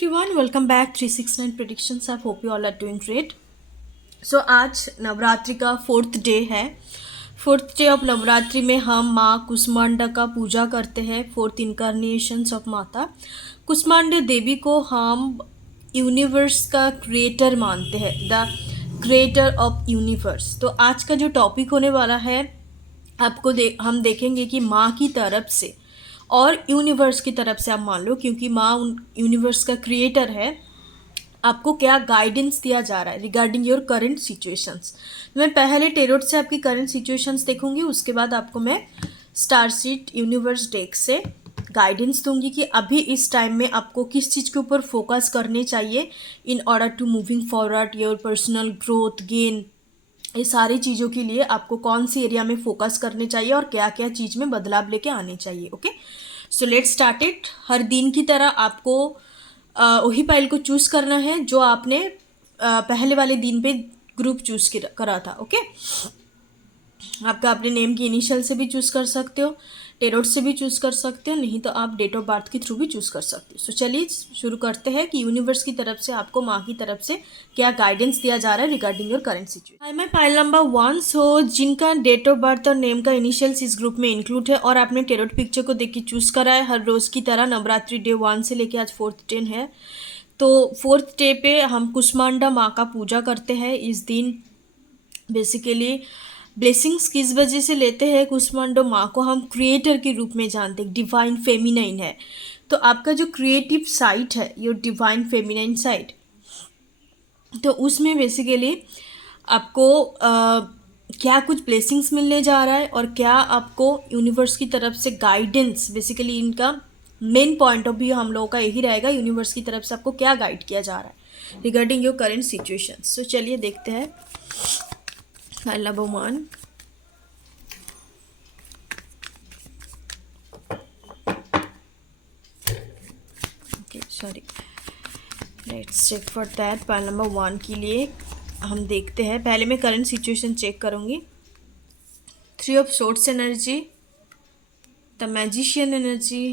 everyone, welcome back 369 predictions. I hope you all are doing great. So आज नवरात्रि का 4th day है. 4th day of Navratri में हम माँ कुष्मांडा का पूजा करते हैं. 4th इनकारनेशंस ऑफ माता कुष्मांडा देवी को हम यूनिवर्स का क्रिएटर मानते हैं, द क्रिएटर ऑफ यूनिवर्स. तो आज का जो टॉपिक होने वाला है हम देखेंगे कि माँ की तरफ से और यूनिवर्स की तरफ से आप मान लो, क्योंकि माँ उन यूनिवर्स का क्रिएटर है, आपको क्या गाइडेंस दिया जा रहा है रिगार्डिंग योर करंट सिचुएशंस. मैं पहले टेरोट से आपकी करंट सिचुएशंस देखूंगी, उसके बाद आपको मैं स्टारसीड यूनिवर्स डेक से गाइडेंस दूंगी कि अभी इस टाइम में आपको किस चीज़ के ऊपर फोकस करने चाहिए in order to moving forward your personal growth gain. ये सारी चीज़ों के लिए आपको कौन सी एरिया में फोकस करने चाहिए और क्या क्या चीज़ में बदलाव लेके आने चाहिए. Okay, so let's start it. हर दिन की तरह आपको वही फाइल को चूज़ करना है जो आपने पहले वाले दिन पे ग्रुप चूज़ करा था. ओके, आपका अपने नेम की इनिशियल से भी चूज़ कर सकते हो, टेरोट से भी चूज़ कर सकते हो, नहीं तो आप डेट ऑफ बर्थ के थ्रू भी चूज़ कर सकते हो. सो चलिए शुरू करते हैं कि यूनिवर्स की तरफ से आपको माँ की तरफ से क्या गाइडेंस दिया जा रहा है रिगार्डिंग योर करंट सिचुएशन. आई मैं पाइल नंबर 1. सो जिनका डेट ऑफ बर्थ और नेम का इनिशियल्स इस ग्रुप में इंक्लूड है और आपने टेरोट पिक्चर को देख के चूज़ करा है हर रोज़ की तरह, नवरात्रि डे 1 से लेके आज 4th डे है, तो 4th डे पे हम कुष्मांडा माँ का पूजा करते हैं. इस दिन बेसिकली ब्लेसिंग्स किस वजह से लेते हैं, कुष्मांडा माँ को हम क्रिएटर के रूप में जानते हैं, डिवाइन फेमिनाइन है. तो आपका जो क्रिएटिव साइड है, योर डिवाइन फेमिनाइन साइड, तो उसमें बेसिकली आपको क्या कुछ ब्लेसिंग्स मिलने जा रहा है और क्या आपको यूनिवर्स की तरफ से गाइडेंस, बेसिकली इनका मेन पॉइंट ऑफ व्यू हम लोगों का यही रहेगा, यूनिवर्स की तरफ से आपको क्या गाइड किया जा रहा है regarding your current situation. So चलिए देखते हैं. File number 1. Okay, sorry, let's check for that. File number 1 के लिए हम देखते हैं. पहले मैं करंट सिचुएशन चेक करूँगी. 3 of sorts energy, the magician energy,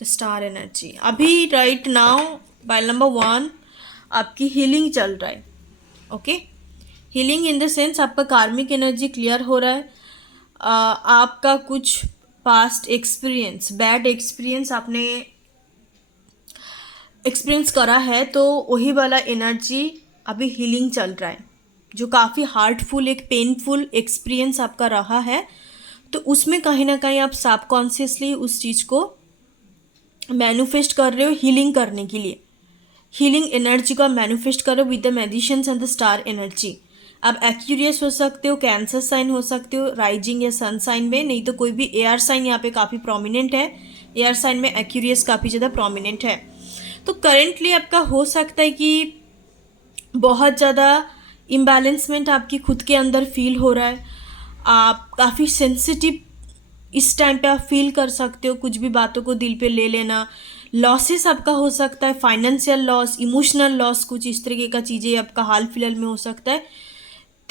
the star energy. अभी राइट नाउ फाइल नंबर 1 आपकी हीलिंग चल रहा है. Okay, healing in the sense आपका कार्मिक एनर्जी क्लियर हो रहा है. आपका कुछ पास्ट एक्सपीरियंस, बैड एक्सपीरियंस आपने एक्सपीरियंस करा है, तो वही वाला एनर्जी अभी हीलिंग चल रहा है. जो काफ़ी हार्टफुल, एक पेनफुल एक्सपीरियंस आपका रहा है, तो उसमें कहीं ना कहीं आप सबकॉन्शियसली उस चीज़ को मैनिफेस्ट कर रहे हो हीलिंग करने के लिए. हीलिंग एनर्जी को आप मैनिफेस्ट करो with the magicians and the star energy. आप एक्यूरियस हो सकते हो, कैंसर साइन हो सकते हो, राइजिंग या सन साइन में, नहीं तो कोई भी एयर साइन यहाँ पे काफ़ी प्रोमिनेंट है. एयर साइन में एक्यूरियस काफ़ी ज़्यादा प्रोमिनेंट है. तो करेंटली आपका हो सकता है कि बहुत ज़्यादा इम्बैलेंसमेंट आपकी खुद के अंदर फील हो रहा है. आप काफ़ी सेंसिटिव इस टाइम पे आप फील कर सकते हो, कुछ भी बातों को दिल पे ले लेना. लॉसेस आपका हो सकता है, फाइनेंशियल लॉस, इमोशनल लॉस, कुछ इस तरीके का चीज़ें आपका हाल फिलहाल में हो सकता है.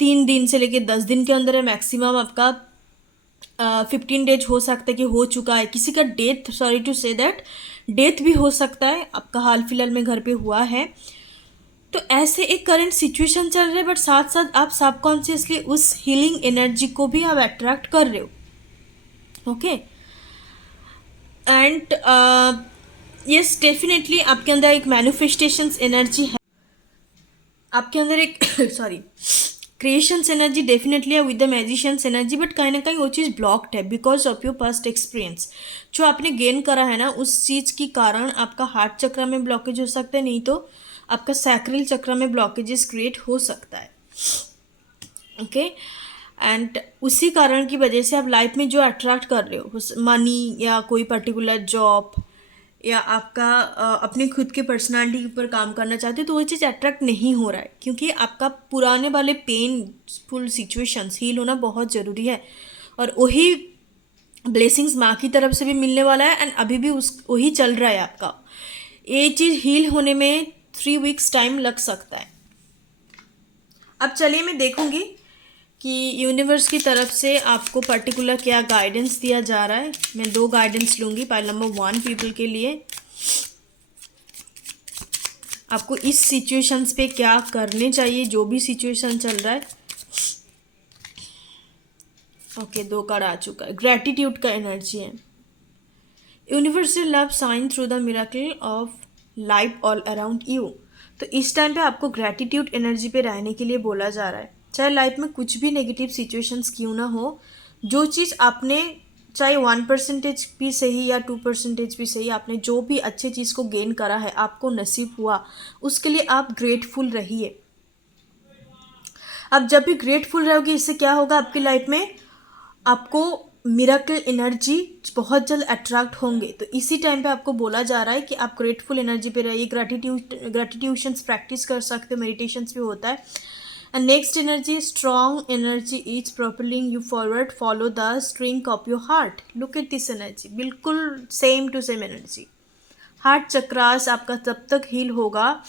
3 दिन से लेके 10 दिन के अंदर है मैक्सिमम. आपका 15 डेज हो सकता है कि हो चुका है. किसी का death, sorry to say that, death भी हो सकता है आपका हाल फिलहाल में घर पे हुआ है. तो ऐसे एक करंट सिचुएशन चल रहा है, बट साथ साथ आप सबकॉन्शियसली उस हीलिंग एनर्जी को भी आप अट्रैक्ट कर रहे हो. ओके, एंड यस, डेफिनेटली आपके अंदर एक मैनिफेस्टेशंस एनर्जी है, आपके अंदर एक सॉरी क्रिएशंस एनर्जी डेफिनेटली है with the magicians energy. But कहीं ना कहीं वो चीज़ ब्लॉक्ड है because of your past experience. जो आपने गेन करा है ना, उस चीज़ के कारण आपका हार्ट चक्र में ब्लॉकेज हो सकता है, नहीं तो आपका सैक्रल चक्र में ब्लॉकेजेस क्रिएट हो सकता है. ओके, एंड उसी कारण की वजह से आप लाइफ में जो अट्रैक्ट कर रहे हो, मनी या कोई पर्टिकुलर जॉब या आपका अपने खुद के पर्सनालिटी के ऊपर काम करना चाहते हो, तो वो चीज़ अट्रैक्ट नहीं हो रहा है, क्योंकि आपका पुराने वाले पेनफुल सिचुएशंस हील होना बहुत ज़रूरी है. और वही ब्लेसिंग्स माँ की तरफ से भी मिलने वाला है एंड अभी भी वही चल रहा है आपका. ये चीज़ हील होने में 3 वीक्स टाइम लग सकता है. अब चलिए मैं देखूँगी कि यूनिवर्स की तरफ से आपको पर्टिकुलर क्या गाइडेंस दिया जा रहा है. मैं 2 गाइडेंस लूँगी पाइल नंबर 1 पीपल के लिए. आपको इस सिचुएशंस पे क्या करने चाहिए, जो भी सिचुएशन चल रहा है। ओके, 2 कार्ड आ चुका है। ग्रैटिट्यूड का एनर्जी है। Universal love shine through the miracle of life all around you. तो इस टाइम पे आपको ग्रैटिट्यूड एनर्जी पे रहने के लिए बोला जा रहा है। चाहे लाइफ में कुछ भी नेगेटिव सिचुएशंस क्यों ना हो, जो चीज़ आपने, चाहे 1% भी सही या 2% भी सही, आपने जो भी अच्छी चीज़ को गेन करा है, आपको नसीब हुआ, उसके लिए आप ग्रेटफुल रहिए। अब जब भी ग्रेटफुल रहोगे, इससे क्या होगा आपकी लाइफ में, आपको मिरेकल एनर्जी बहुत जल्द अट्रैक्ट होंगे। तो इसी टाइम पे आपको बोला जा रहा है कि आप ग्रेटफुल एनर्जी पे रहिए। ग्रेटिट्यूशंस प्रैक्टिस कर सकते हो, मेडिटेशंस भी होता है। And next energy, strong energy is propelling you forward, follow the string of your heart. Look at this energy, बिल्कुल same to same energy. Heart chakras आपका तब तक हील होगा,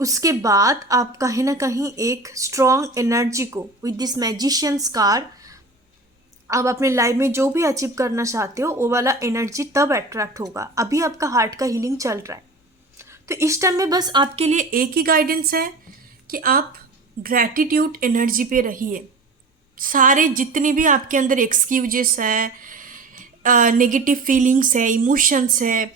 उसके बाद आप कहीं ना कहीं एक स्ट्रॉन्ग एनर्जी को विद दिस मैजिशियंस कार्ड, आप अपने लाइफ में जो भी अचीव करना चाहते हो वो वाला एनर्जी तब अट्रैक्ट होगा। अभी आपका हार्ट का हीलिंग चल रहा है, तो इस टाइम में बस आपके लिए एक ही गाइडेंस है कि आप ग्रैटिट्यूड एनर्जी पे रहिए। सारे जितने भी आपके अंदर एक्सक्यूजेस है, नेगेटिव फीलिंग्स है, इमोशंस है,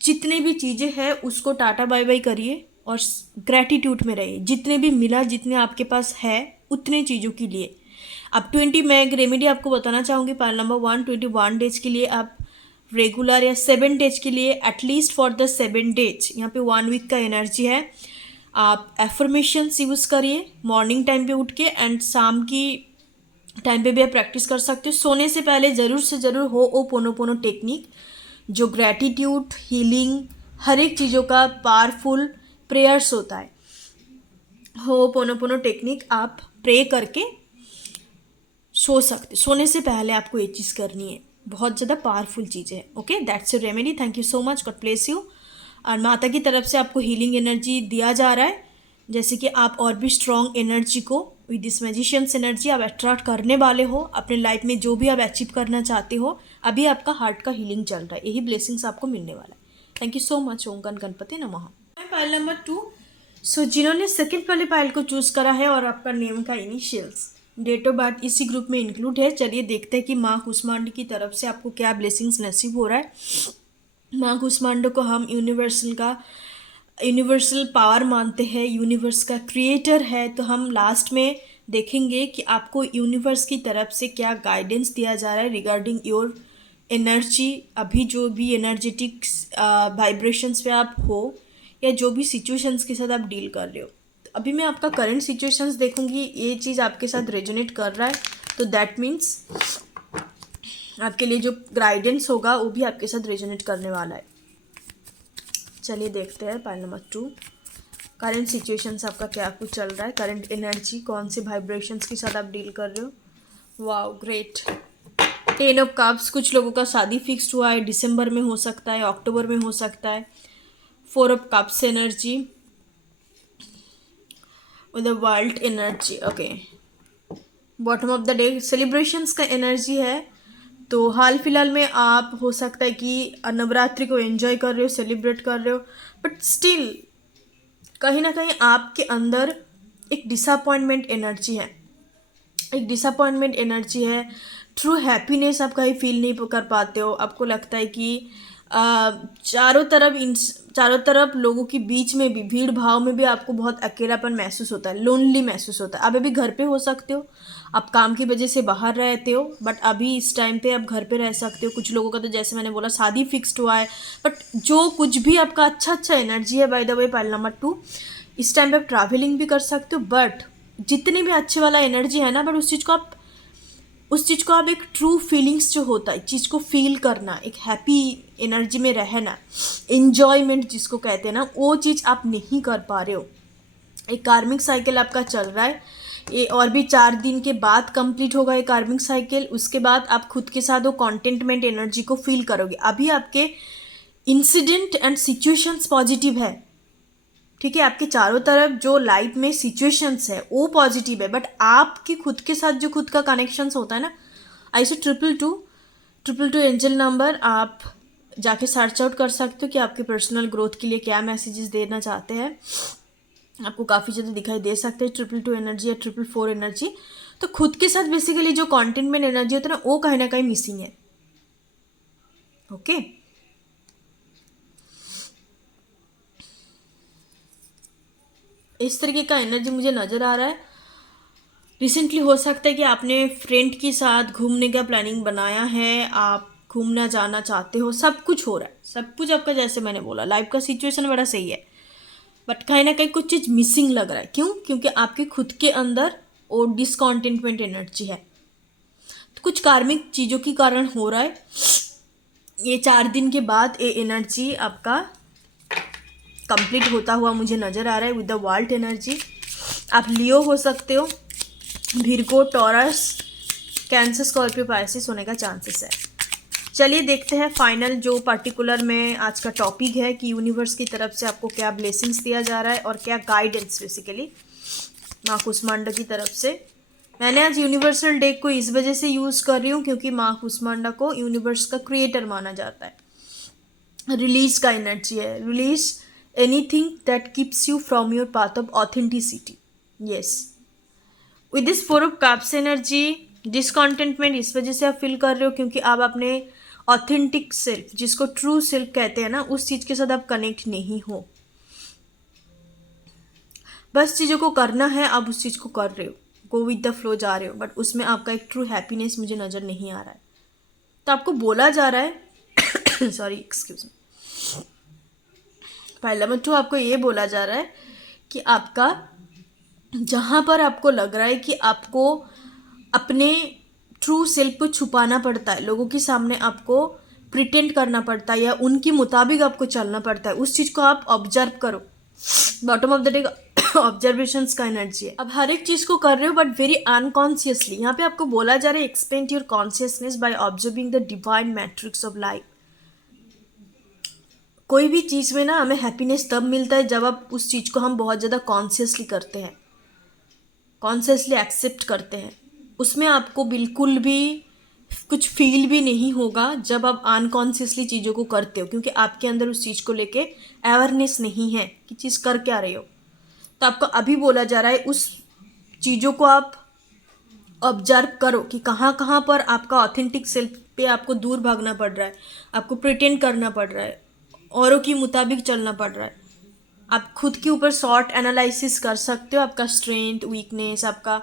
जितने भी चीज़ें हैं उसको टाटा बाय बाय करिए और ग्रैटिट्यूड में रहिए। जितने भी मिला, जितने आपके पास है, उतने चीज़ों के लिए। अब 20 मैं एक रेमेडी आपको बताना चाहूँगी। पाइल नंबर 1, 21 डेज के लिए आप रेगुलर या 7 डेज के लिए, एटलीस्ट फॉर द 7 डेज, यहाँ पे 1 वीक का एनर्जी है। आप एफर्मेशंस यूज़ करिए मॉर्निंग टाइम पे उठ के, एंड शाम की टाइम पे भी आप प्रैक्टिस कर सकते हो। सोने से पहले ज़रूर से ज़रूर होओपोनोपोनो टेक्निक, जो ग्रैटिट्यूड, हीलिंग, हर एक चीज़ों का पावरफुल प्रेयर्स होता है। होओपोनोपोनो टेक्निक आप प्रे करके सो सकते। सोने से पहले आपको ये चीज़ करनी है, बहुत ज़्यादा पावरफुल चीज़ है। Okay, that's your remedy. Thank you so much, God bless you. और माता की तरफ से आपको हीलिंग एनर्जी दिया जा रहा है, जैसे कि आप और भी स्ट्रॉन्ग एनर्जी को विद दिस मैजिशियंस एनर्जी आप अट्रैक्ट करने वाले हो। अपने लाइफ में जो भी आप अचीव करना चाहते हो, अभी आपका हार्ट का हीलिंग चल रहा है, यही ब्लेसिंग्स आपको मिलने वाला है। Thank you so much. Om Ganpati नमः। पाइल नंबर 2, सो जिन्होंने सेकेंड वाले पाइल को चूज़ करा है और आपका नेम का इनिशियल्स, डेट ऑफ बर्थ इसी ग्रुप में इंक्लूड है। चलिए देखते हैं कि माँ कुष्मांडा की तरफ से आपको क्या ब्लेसिंग्स नसीब हो रहा है। माँ कुष्मांडा को हम यूनिवर्सल पावर मानते हैं, यूनिवर्स का क्रिएटर है। तो हम लास्ट में देखेंगे कि आपको यूनिवर्स की तरफ से क्या गाइडेंस दिया जा रहा है रिगार्डिंग योर एनर्जी। अभी जो भी एनर्जेटिक वाइब्रेशंस पे आप हो, या जो भी सिचुएशंस के साथ आप डील कर रहे हो। तो अभी मैं आपका करंट सिचुएशंस देखूंगी, ये चीज़ आपके साथ रेजोनेट कर रहा है, तो दैट मीन्स आपके लिए जो गाइडेंस होगा वो भी आपके साथ रेजोनेट करने वाला है। चलिए देखते हैं पाइल नंबर 2, करंट सिचुएशंस आपका क्या कुछ चल रहा है, करंट एनर्जी, कौन से वाइब्रेशंस के साथ आप डील कर रहे हो। Wow, great. 10 ऑफ कप्स, कुछ लोगों का शादी फिक्स्ड हुआ है, दिसंबर में हो सकता है, अक्टूबर में हो सकता है। 4 of cups energy with the world energy. Okay, bottom of the day celebrations का एनर्जी है। तो हाल फिलहाल में आप हो सकता है कि नवरात्रि को एंजॉय कर रहे हो, सेलिब्रेट कर रहे हो, बट स्टिल कहीं ना कहीं आपके अंदर एक डिसअपॉइंटमेंट एनर्जी है, एक डिसअपॉइंटमेंट एनर्जी है। ट्रू हैप्पीनेस आप कहीं फील नहीं कर पाते हो। आपको लगता है कि चारों तरफ लोगों के बीच में भी, भीड़ भाव में भी आपको बहुत अकेलापन महसूस होता है, लोनली महसूस होता है। आप अभी घर पे हो सकते हो, आप काम की वजह से बाहर रहते हो, बट अभी इस टाइम पे आप घर पे रह सकते हो। कुछ लोगों का तो जैसे मैंने बोला शादी फिक्स्ड हुआ है, बट जो कुछ भी आपका अच्छा एनर्जी है, by the way pile number 2, इस टाइम पे आप ट्रैवलिंग भी कर सकते हो। बट जितने भी अच्छे वाला एनर्जी है ना, बट उस चीज़ को आप एक ट्रू फीलिंग्स जो होता है, चीज़ को फील करना, एक हैप्पी एनर्जी में रहना, एन्जॉयमेंट जिसको कहते हैं ना, वो चीज़ आप नहीं कर पा रहे हो। एक कार्मिक साइकिल आपका चल रहा है, ये और भी 4 दिन के बाद कंप्लीट होगा ये कार्मिक साइकिल। उसके बाद आप खुद के साथ वो कॉन्टेंटमेंट एनर्जी को फील करोगे। अभी आपके इंसिडेंट एंड सिचुएशंस पॉजिटिव है, ठीक है, आपके चारों तरफ जो लाइफ में सिचुएशंस है वो पॉजिटिव है, बट आपके खुद के साथ जो खुद का कनेक्शंस होता है ना, ऐसे 222 एंजल नंबर, आप जाके सर्च आउट कर सकते हो कि आपके पर्सनल ग्रोथ के लिए क्या मैसेजेस देना चाहते हैं। आपको काफ़ी ज़्यादा दिखाई दे सकते हैं 222 एनर्जी या 444 एनर्जी। तो खुद के साथ बेसिकली जो कॉन्टेंटमेंट एनर्जी होता है ना, वो कहीं ना कहीं मिसिंग है। ओके, इस तरीके का एनर्जी मुझे नज़र आ रहा है। रिसेंटली हो सकता है कि आपने फ्रेंड के साथ घूमने का प्लानिंग बनाया है, आप घूमना जाना चाहते हो, सब कुछ हो रहा है, सब कुछ आपका जैसे मैंने बोला लाइफ का सिचुएशन बड़ा सही है, बट कहीं ना कहीं कुछ चीज़ मिसिंग लग रहा है। क्यों? क्योंकि आपके खुद के अंदर वो डिसकॉन्टेंटमेंट एनर्जी है। तो कुछ कार्मिक चीज़ों के कारण हो रहा है। ये 4 दिन के बाद ये एनर्जी आपका कंप्लीट होता हुआ मुझे नज़र आ रहा है विद द वर्ल्ड एनर्जी। आप लियो हो सकते हो, Virgo, taurus, cancer, Scorpio, Pisces होने का चांसेस है। चलिए देखते हैं फाइनल जो पर्टिकुलर में आज का टॉपिक है कि यूनिवर्स की तरफ से आपको क्या ब्लेसिंग्स दिया जा रहा है और क्या गाइडेंस बेसिकली माँ कुष्मांडा की तरफ से। मैंने आज यूनिवर्सल डेक को इस वजह से यूज़ कर रही हूँ क्योंकि माँ कुष्मांडा को यूनिवर्स का क्रिएटर माना जाता है। रिलीज का एनर्जी है, release anything that keeps you from your path of authenticity. Yes, with दिस 4 ऑफ कप्स एनर्जी डिसकॉन्टेंटमेंट इस वजह से आप फील कर रहे हो क्योंकि आप अपने ऑथेंटिक सेल्फ, जिसको ट्रू सेल्फ कहते हैं ना, उस चीज़ के साथ आप कनेक्ट नहीं हो। बस चीज़ों को करना है, आप उस चीज़ को कर रहे हो, गो विद द फ्लो जा रहे हो, बट उसमें आपका एक ट्रू हैप्पीनेस मुझे नज़र नहीं आ रहा है। तो आपको बोला जा रहा है सॉरी एक्सक्यूज मी, पहला नंबर 2 आपको ये बोला जा रहा है कि आपका जहाँ पर आपको लग रहा है कि आपको अपने ट्रू सेल्फ को छुपाना पड़ता है, लोगों के सामने आपको प्रिटेंड करना पड़ता है या उनके मुताबिक आपको चलना पड़ता है, उस चीज़ को आप ऑब्जर्व करो। Bottom of the day observations का एनर्जी है। अब हर एक चीज़ को कर रहे हो बट वेरी अनकॉन्शियसली। यहाँ पे आपको बोला जा रहा है expand your consciousness by observing the divine matrix of life. कोई भी चीज़ में ना हमें हैप्पीनेस तब मिलता है जब आप उस चीज़ को हम बहुत ज़्यादा कॉन्शियसली करते हैं, कॉन्शियसली एक्सेप्ट करते हैं। उसमें आपको बिल्कुल भी कुछ फील भी नहीं होगा जब आप अनकॉन्शियसली चीज़ों को करते हो, क्योंकि आपके अंदर उस चीज़ को लेके अवेयरनेस नहीं है कि चीज़ कर क्या रहे हो। तो आपको अभी बोला जा रहा है उस चीज़ों को आप ऑब्जर्व करो कि कहाँ कहाँ पर आपका ऑथेंटिक सेल्फ पे आपको दूर भागना पड़ रहा है, आपको प्रिटेंड करना पड़ रहा है, औरों के मुताबिक चलना पड़ रहा है। आप खुद के ऊपर शॉर्ट एनालिसिस कर सकते हो, आपका स्ट्रेंथ, वीकनेस, आपका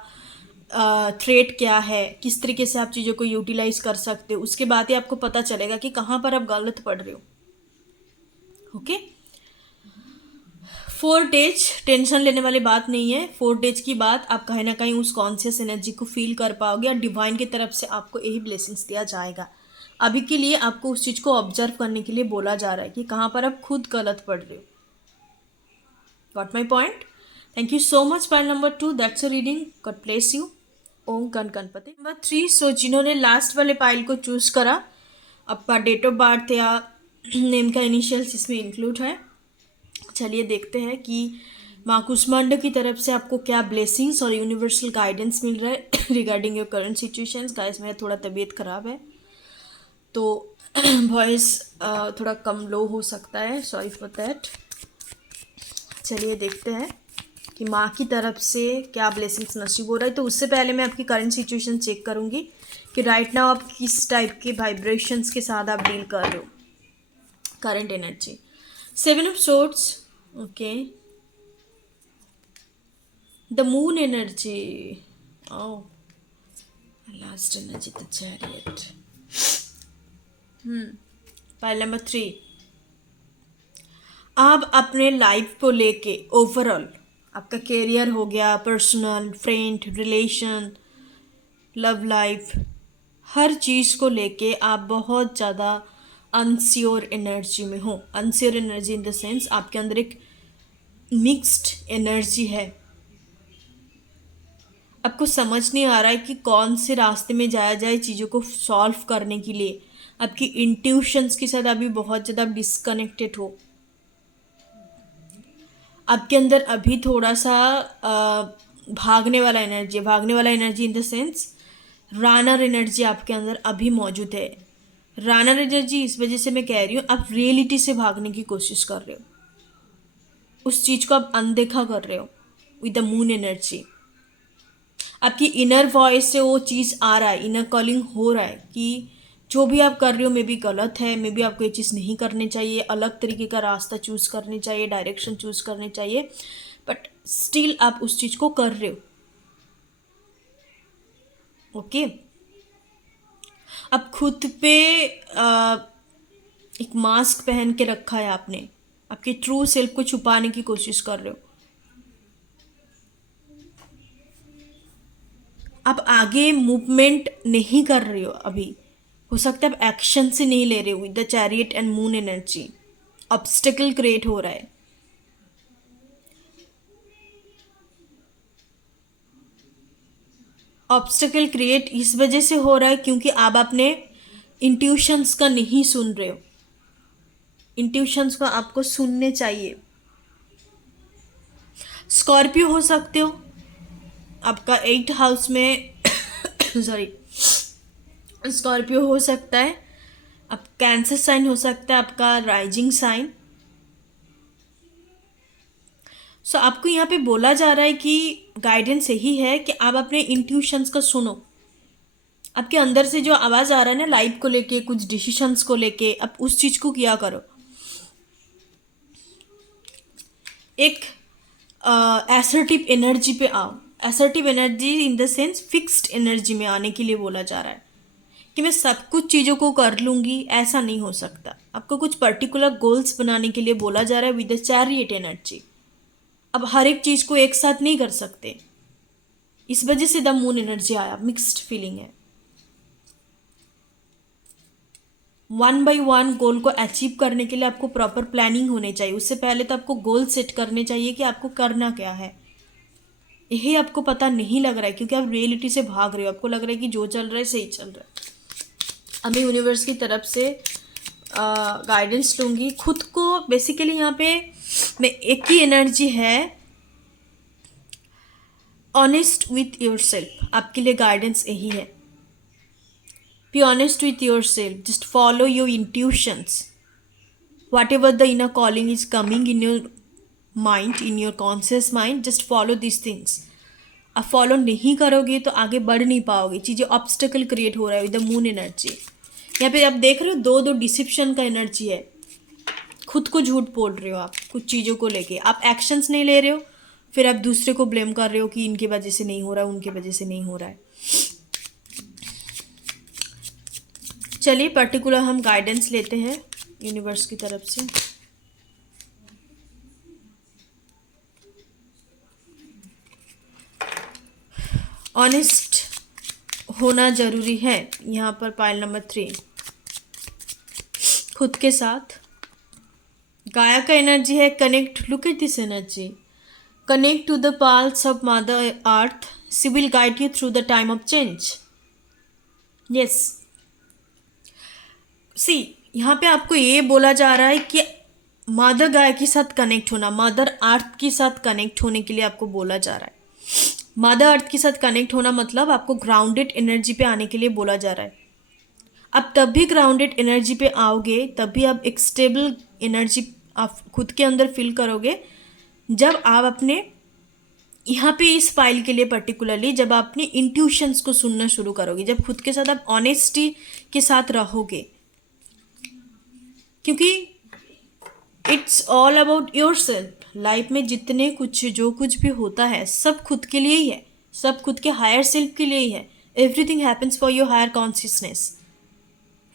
थ्रेट क्या है, किस तरीके से आप चीज़ों को यूटिलाइज कर सकते हो। उसके बाद ही आपको पता चलेगा कि कहाँ पर आप गलत पड़ रहे हो। ओके, 4 डेज टेंशन लेने वाली बात नहीं है। 4 डेज की बात आप कहीं ना कहीं उस कॉन्शियस एनर्जी को फील कर पाओगे और डिवाइन की तरफ से आपको यही ब्लेसिंग्स दिया जाएगा। अभी के लिए आपको उस चीज़ को ऑब्जर्व करने के लिए बोला जा रहा है कि कहाँ पर आप खुद गलत पड़ रहे हो। Got my point? Thank you so much. Pile number 2 that's a reading, god bless you. Om गण गणपति। नंबर 3, सो जिन्होंने लास्ट वाले पाइल को चूज करा, आपका डेट ऑफ बर्थ या नेम का इनिशियल्स इसमें इंक्लूड है। चलिए देखते हैं कि माँ कुष्मांडा की तरफ से आपको क्या ब्लेसिंग्स और यूनिवर्सल गाइडेंस मिल रहा है regarding your current situations. Guys मेरा थोड़ा तबीयत ख़राब है तो वॉइस थोड़ा कम लो हो सकता है, सॉरी फॉर दैट। चलिए देखते हैं कि माँ की तरफ से क्या ब्लेसिंग्स नसीब हो रहा है। तो उससे पहले मैं आपकी करंट सिचुएशन चेक करूँगी कि राइट नाउ आप किस टाइप के वाइब्रेशंस के साथ आप डील कर रहे हो। Current energy 7 of swords, okay, the moon energy, oh last energy the chariot. Pile number 3, आप अपने लाइफ को लेके ओवरऑल आपका कैरियर हो गया, personal, friend, relation, love life, हर चीज़ को लेके आप बहुत ज़्यादा अनश्योर एनर्जी में हो। Unsure energy in the sense आपके अंदर एक मिक्स्ड एनर्जी है। आपको समझ नहीं आ रहा है कि कौन से रास्ते में जाया जाए चीज़ों को सॉल्व करने के लिए। आपकी इंट्यूशंस के साथ अभी बहुत ज़्यादा डिस्कनेक्टेड हो। आपके अंदर अभी थोड़ा सा भागने वाला energy in the sense runner energy आपके अंदर अभी मौजूद है। रानर एनर्जी इस वजह से मैं कह रही हूँ, आप रियलिटी से भागने की कोशिश कर रहे हो, उस चीज को आप अनदेखा कर रहे हो विद द मून एनर्जी। आपकी इनर वॉइस से वो चीज़ आ रहा है, इनर कॉलिंग हो रहा है कि जो भी आप कर रहे हो मे बी गलत है, मे बी आपको ये चीज़ नहीं करनी चाहिए, अलग तरीके का रास्ता चूज़ करनी चाहिए, डायरेक्शन चूज़ करनी चाहिए, बट स्टिल आप उस चीज़ को कर रहे हो। ओके अब खुद पे एक मास्क पहन के रखा है आपने, आपके ट्रू सेल्फ को छुपाने की कोशिश कर रहे हो। आप आगे मूवमेंट नहीं कर रहे हो अभी, हो सकता है आप एक्शन से नहीं ले रहे हो। With the chariot and moon energy obstacle create हो रहा है। ऑब्स्टेकल क्रिएट इस वजह से हो रहा है क्योंकि आप अपने इंट्यूशंस का नहीं सुन रहे हो। इंट्यूशंस को आपको सुनने चाहिए। स्कॉर्पियो हो सकते हो, आपका 8th हाउस में सॉरी स्कॉर्पियो हो सकता है, आप कैंसर साइन हो सकता है आपका राइजिंग साइन। सो आपको यहाँ पे बोला जा रहा है कि गाइडेंस यही है कि आप अपने इंट्यूशंस को सुनो। आपके अंदर से जो आवाज़ आ रहा है ना लाइफ को लेके, कुछ डिसीशंस को लेके, आप उस चीज़ को किया करो। एक एसर्टिव एनर्जी पे आओ। Assertive energy in the sense fixed energy में आने के लिए बोला जा रहा है कि मैं सब कुछ चीज़ों को कर लूँगी, ऐसा नहीं हो सकता। आपको कुछ पर्टिकुलर गोल्स बनाने के लिए बोला जा रहा है विद द चैरियट एनर्जी। अब हर एक चीज़ को एक साथ नहीं कर सकते, इस वजह से द मून एनर्जी आया। मिक्स्ड फीलिंग है। 1 by 1 गोल को अचीव करने के लिए आपको प्रॉपर प्लानिंग होनी चाहिए। उससे पहले तो आपको गोल सेट करने चाहिए कि आपको करना क्या है। यही आपको पता नहीं लग रहा है क्योंकि आप रियलिटी से भाग रहे हो। आपको लग रहा है कि जो चल रहा है सही चल रहा है। हमें यूनिवर्स की तरफ से गाइडेंस लूँगी। खुद को बेसिकली यहाँ पे मैं एक ही एनर्जी है, ऑनेस्ट विथ योर सेल्फ। आपके लिए गाइडेंस यही है। Be honest with yourself. Just follow your intuitions. Whatever the inner calling is coming in your mind, in your conscious mind, just follow these things. आप follow नहीं करोगे तो आगे बढ़ नहीं पाओगे। चीज़ें ऑब्स्टेकल क्रिएट हो रहा है विद द मून एनर्जी। यहाँ पे आप देख रहे हो दो डिसिप्शन का एनर्जी है। खुद को झूठ बोल रहे हो आप कुछ चीज़ों को लेके। आप एक्शंस नहीं ले रहे हो, फिर आप दूसरे को ब्लेम कर रहे हो कि इनकी वजह से नहीं हो रहा है, उनकी वजह से नहीं हो रहा है। चलिए पर्टिकुलर हम गाइडेंस लेते हैं यूनिवर्स की तरफ से। ऑनेस्ट होना जरूरी है यहाँ पर। पाइल नंबर 3 खुद के साथ। गाया का एनर्जी है connect. Look at this energy. Connect to the pulse of mother earth, she will guide you through the time of change. Yes see यहाँ पे आपको ये बोला जा रहा है कि मदर गाय के साथ कनेक्ट होना, मदर अर्थ के साथ कनेक्ट होने के लिए आपको बोला जा रहा है। मदर अर्थ के साथ कनेक्ट होना मतलब आपको ग्राउंडेड एनर्जी पे आने के लिए बोला जा रहा है। आप तब भी ग्राउंडेड एनर्जी पे आओगे, तब भी आप एक स्टेबल एनर्जी आप खुद के अंदर फील करोगे जब आप अपने यहाँ पे इस फाइल के लिए पर्टिकुलरली जब आप अपने इंट्यूशंस को सुनना शुरू करोगे, जब खुद के साथ आप ऑनेस्टी के साथ रहोगे। क्योंकि it's all about your self. Life में जितने कुछ जो कुछ भी होता है सब खुद के लिए ही है, सब खुद के हायर सेल्फ के लिए ही है। Everything happens for your higher consciousness,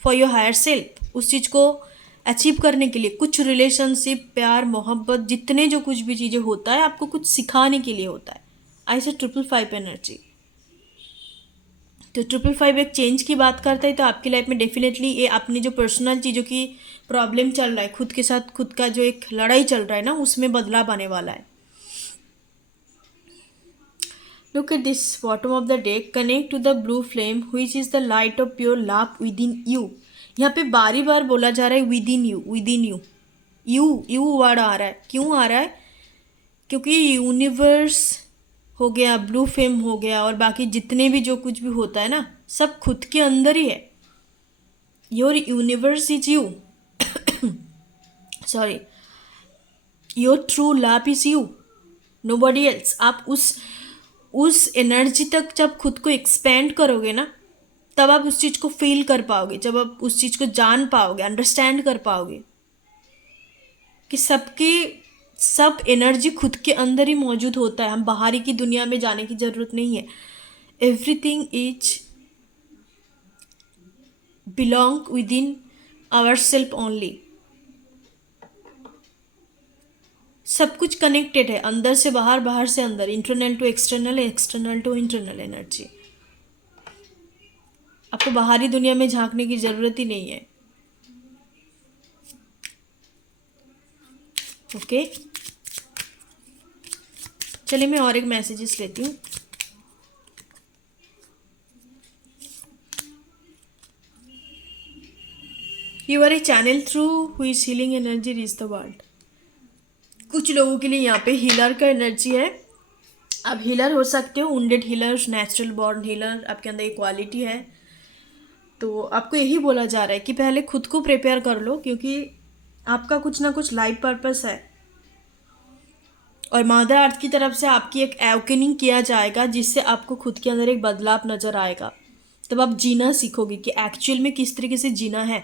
for your higher self. उस चीज़ को अचीव करने के लिए कुछ रिलेशनशिप, प्यार, मोहब्बत, जितने जो कुछ भी चीज़ें होता है आपको कुछ सिखाने के लिए होता है। आई से 555 एनर्जी। तो 555 एक चेंज की बात करता है। तो आपकी लाइफ में डेफिनेटली ये अपनी जो पर्सनल चीज़ों की प्रॉब्लम चल रहा है, खुद के साथ खुद का जो एक लड़ाई चल रहा है ना, उसमें बदलाव आने वाला है। Look at this bottom of the day. Connect to the blue flame which is the light of pure love within you. यहाँ पे बारी बार बोला जा रहा है within you, within you. You word आ रहा है। क्यों आ रहा है? क्योंकि यूनिवर्स हो गया, ब्लू फ्लेम हो गया और बाकी जितने भी जो कुछ भी होता है ना, सब खुद के अंदर ही है। Your universe is you, sorry, your true love is you, nobody else. आप उस एनर्जी तक जब खुद को एक्सपेंड करोगे ना, तब आप उस चीज़ को फील कर पाओगे, जब आप उस चीज़ को जान पाओगे, अंडरस्टैंड कर पाओगे कि सब एनर्जी खुद के अंदर ही मौजूद होता है। हम बाहरी की दुनिया में जाने की ज़रूरत नहीं है। Everything is belong within our self only. सब कुछ कनेक्टेड है, अंदर से बाहर, बाहर से अंदर, internal to external, external to internal energy. आपको बाहरी दुनिया में झांकने की ज़रूरत ही नहीं है। ओके, चलिए मैं और एक मैसेजेस लेती हूँ। You are a channel through whose healing energy reach the world. कुछ लोगों के लिए यहाँ पे हीलर का एनर्जी है। आप हीलर हो सकते हो, wounded healer, natural born healer, आपके अंदर एक क्वालिटी है। तो आपको यही बोला जा रहा है कि पहले खुद को प्रिपेयर कर लो, क्योंकि आपका कुछ ना कुछ लाइफ पर्पस है और मदर अर्थ की तरफ से आपकी एक एवकनिंग किया जाएगा, जिससे आपको खुद के अंदर एक बदलाव नज़र आएगा। तब आप जीना सीखोगे कि एक्चुअल में किस तरीके से जीना है,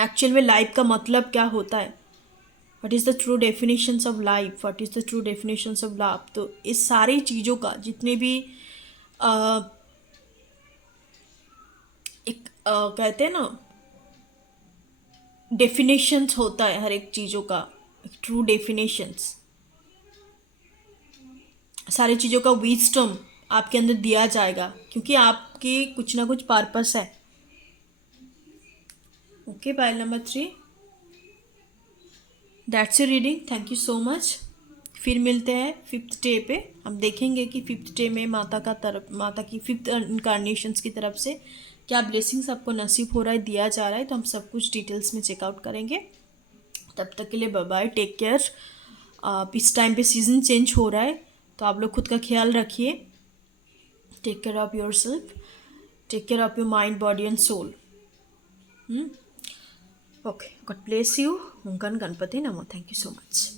एक्चुअल में लाइफ का मतलब क्या होता है, what is the true definitions of life, what is the true definitions of love. तो इस सारी चीज़ों का जितने भी कहते हैं ना, डेफिनेशंस होता है हर एक चीज़ों का, ट्रू डेफिनेशंस, सारी चीज़ों का विजडम आपके अंदर दिया जाएगा, क्योंकि आपकी कुछ ना कुछ पर्पस है। Okay, pile number 3, that's your reading. Thank you so much. फिर मिलते हैं 5th डे पे। हम देखेंगे कि 5th डे में माता की 5th इनकारनेशंस की तरफ से क्या ब्लेसिंग्स आपको नसीब हो रहा है, दिया जा रहा है। तो हम सब कुछ डिटेल्स में चेकआउट करेंगे। तब तक के लिए बाय बाय, टेक केयर। इस टाइम पे सीज़न चेंज हो रहा है, तो आप लोग खुद का ख्याल रखिए। Take care of your self, take care of your mind, body and soul. Okay, god bless you. Omkar Ganpati नमो। Thank you so much.